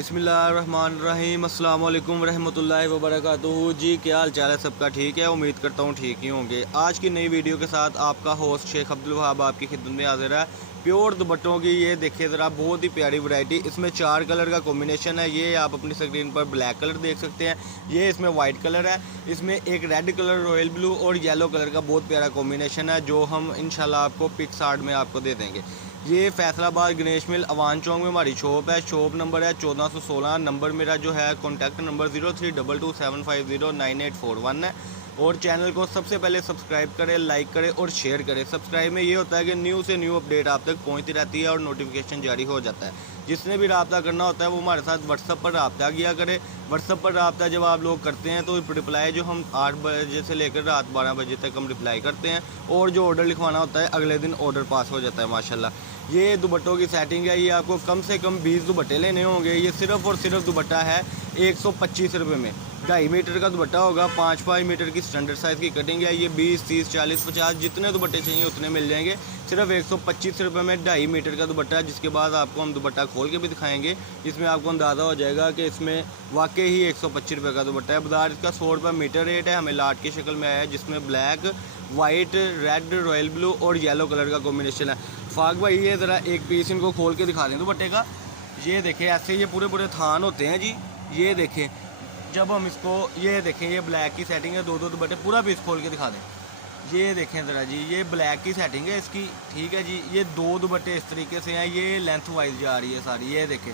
बिस्मिल्लाहिर्रहमानिर्रहीम अस्सलाम वालेकुम रहमतुल्लाहि व बरकातुहू। जी क्या हाल चाल है सबका? ठीक है, उम्मीद करता हूँ ठीक ही होंगे। आज की नई वीडियो के साथ आपका होस्ट शेख अब्दुल वहाब आपकी खिदमत में हाजिर है। प्योर दुपट्टों की ये देखिए ज़रा, बहुत ही प्यारी वैरायटी। इसमें 4 कलर का कॉम्बिनेशन है। ये आप अपनी स्क्रीन पर ब्लैक कलर देख सकते हैं, ये इसमें वाइट कलर है, इसमें एक रेड कलर, रॉयल ब्लू और येलो कलर का बहुत प्यारा कॉम्बिनेशन है, जो हम इंशाल्लाह आपको पिक्स आर्ट में आपको दे देंगे। ये फैसलाबाद गणेश मिल अवान चौक में हमारी शॉप है। शॉप नंबर है 1416। नंबर मेरा जो है कॉन्टैक्ट नंबर 032227509841 है। और चैनल को सबसे पहले सब्सक्राइब करें, लाइक करें और शेयर करें। सब्सक्राइब में ये होता है कि न्यू से न्यू अपडेट आप तक पहुंचती रहती है और नोटिफिकेशन जारी हो जाता है। जिसने भी रब्ता करना होता है वो हमारे साथ व्हाट्सअप पर रब्ता किया करे। व्हाट्सअप पर रब्ता जब आप लोग करते हैं तो रिप्लाई जो हम 8 बजे से लेकर रात 12 बजे तक हम रिप्लाई करते हैं, और जो ऑर्डर लिखवाना होता है अगले दिन ऑर्डर पास हो जाता है माशाल्लाह। ये दुपट्टों की सेटिंग है। ये आपको कम से कम 20 दुपट्टे लेने होंगे। ये सिर्फ़ और सिर्फ दुपट्टा है 125 रुपये में। 2.5 मीटर का दुपट्टा होगा, 5 मीटर की स्टैंडर्ड साइज़ की कटिंग है। ये 20, 30, 40, 50 जितने दुपट्टे चाहिए उतने मिल जाएंगे। सिर्फ 125 रुपये में 2.5 मीटर का दुपट्टा है। जिसके बाद आपको हम दुपट्टा खोल के भी दिखाएंगे, जिसमें आपको अंदाज़ा हो जाएगा कि इसमें वाकई ही 125 रुपये का दुपट्टा है। बाजार इसका 100 रुपये मीटर रेट है। हमें लाट की शक्ल में आया है, जिसमें black, white, red, royal blue और येलो कलर का कॉम्बिनेशन है। फाक भाई ये ज़रा एक पीस इनको खोल के दिखा दें दुपट्टे का। ये देखें, ऐसे ये पूरे पूरे थान होते हैं जी। ये देखें, जब हम इसको, ये देखें, ये ब्लैक की सेटिंग है। दो दुपट्टे पूरा पीस खोल के दिखा दें। ये देखें ज़रा जी, ये ब्लैक की सेटिंग है इसकी, ठीक है जी। ये 2 दुपट्टे इस तरीके से हैं, ये लेंथ वाइज जा रही है सारी। ये देखें,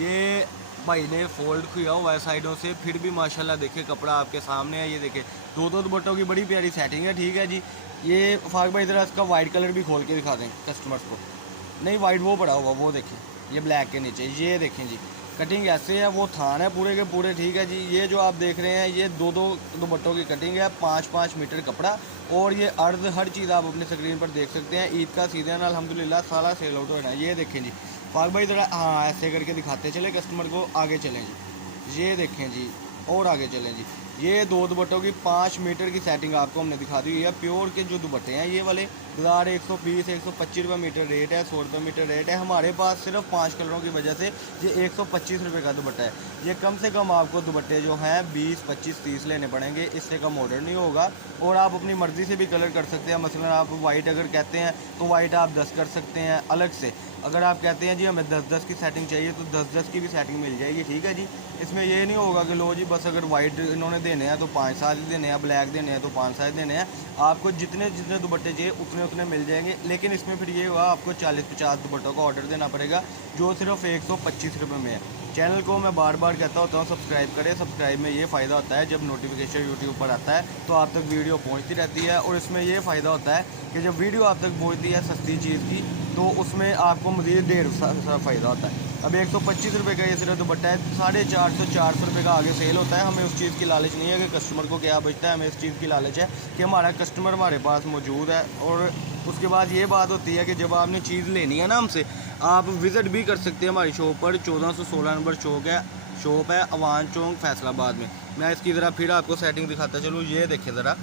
ये भाई ने फोल्ड किया हुआ है साइडों से, फिर भी माशाल्लाह देखिए कपड़ा आपके सामने है। ये देखें, 2 दुपट्टों की बड़ी प्यारी सेटिंग है, ठीक है जी। ये फाक भाई ज़रा इसका वाइट कलर भी खोल के दिखा दें कस्टमर्स को। नहीं, वाइट वो पड़ा हुआ, वो देखें, ये ब्लैक के नीचे। ये देखें जी, कटिंग ऐसे है, वो थान है पूरे के पूरे, ठीक है जी। ये जो आप देख रहे हैं ये 2 दुपट्टों की कटिंग है, 5 मीटर कपड़ा, और ये अर्ध हर चीज़ आप अपनी स्क्रीन पर देख सकते हैं। ईद का सीज़न अल्हम्दुलिल्लाह सारा सेल आउट हो रहा है। ये देखें जी, फाक भाई ज़रा, हाँ ऐसे करके दिखाते चले कस्टमर को, आगे चलें जी। ये देखें जी, और आगे चलें जी। ये 2 दुपट्टों की 5 मीटर की सेटिंग आपको हमने दिखा दी हुई है। प्योर के जो दुपट्टे हैं ये वाले, बाजार 120, 125 रुपये मीटर रेट है, 100 रुपये मीटर रेट है। हमारे पास सिर्फ 5 कलरों की वजह से ये 125 रुपये का दुपट्टा है। ये कम से कम आपको दुपट्टे जो हैं 20, 25, 30 लेने पड़ेंगे, इससे कम ऑर्डर नहीं होगा। और आप अपनी मर्ज़ी से भी कलर कर सकते हैं। मसलन आप वाइट अगर कहते हैं तो वाइट आप 10 कर सकते हैं अलग से। अगर आप कहते हैं जी हमें 10-10 की सेटिंग चाहिए तो 10-10 की भी सेटिंग मिल जाएगी, ठीक है जी। इसमें ये नहीं होगा कि लो जी बस अगर वाइट इन्होंने देने हैं तो 5-7 ही देने हैं, ब्लैक देने हैं तो 5-7 देने हैं। आपको जितने जितने दुपट्टे चाहिए उतने उतने मिल जाएंगे। लेकिन इसमें फिर ये हुआ, आपको 40-50 दुपट्टों का ऑर्डर देना पड़ेगा, जो सिर्फ 125 रुपये में है। चैनल को मैं बार बार कहता होता हूँ सब्सक्राइब करें। सब्सक्राइब में ये फ़ायदा होता है, जब नोटिफिकेशन यूट्यूब पर आता है तो आप तक वीडियो पहुँचती रहती है। और इसमें ये फ़ायदा होता है कि जब वीडियो आप तक पहुँचती है सस्ती चीज़ की, तो उसमें आपको मज़ीद 1.5 फ़ायदा होता है। अब 125 रुपये का ये सिर्फ दुपट्टा है, 450 रुपये का आगे सेल होता है। हमें उस चीज़ की लालच नहीं है कि कस्टमर को क्या बचता है, हमें इस चीज़ की लालच है कि हमारा कस्टमर हमारे पास मौजूद है। और उसके बाद ये बात होती है कि जब आपने चीज़ लेनी है ना हमसे, आप विज़िट भी कर सकते हैं हमारी शॉप पर। 1416 नंबर शॉप है अवान चौक फैसलाबाद में। मैं इसकी ज़रा फिर आपको सेटिंग दिखाता चलूँ। ये देखिए ज़रा,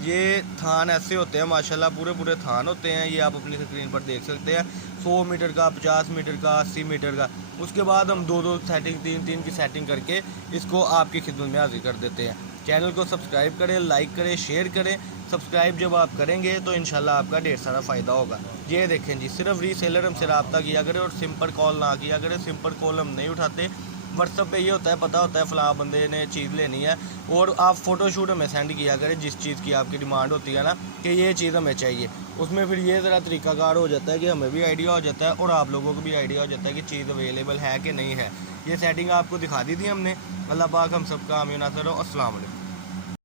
ये थान ऐसे होते हैं माशाल्लाह, पूरे पूरे थान होते हैं। ये आप अपनी स्क्रीन पर देख सकते हैं, 100 मीटर का, 50 मीटर का, 80 मीटर का। उसके बाद हम 2-2 सेटिंग, 3-3 की सेटिंग करके इसको आपकी खिदमत में हाजिर कर देते हैं। चैनल को सब्सक्राइब करें, लाइक करें, शेयर करें। सब्सक्राइब जब आप करेंगे तो इंशाल्लाह आपका ढेर सारा फ़ायदा होगा। ये देखें जी, सिर्फ रीसेलर हमसे रब्ता किया करें और सिंपल कॉल ना किया करें। सिंपल कॉल हम नहीं उठाते। व्हाट्सअप पे ये होता है, पता होता है फ़लाँ बंदे ने चीज़ लेनी है, और आप फ़ोटोशूट हमें सेंड किया करें जिस चीज़ की आपकी डिमांड होती है ना कि ये चीज़ हमें चाहिए। उसमें फिर ये ज़रा तरीक़ाकार हो जाता है कि हमें भी आइडिया हो जाता है और आप लोगों को भी आइडिया हो जाता है कि चीज़ अवेलेबल है कि नहीं है। ये सेटिंग आपको दिखा दी थी हमने। अल्लाह पाक हम सबका आमीन नासिर हो। अस्सलाम वालेकुम।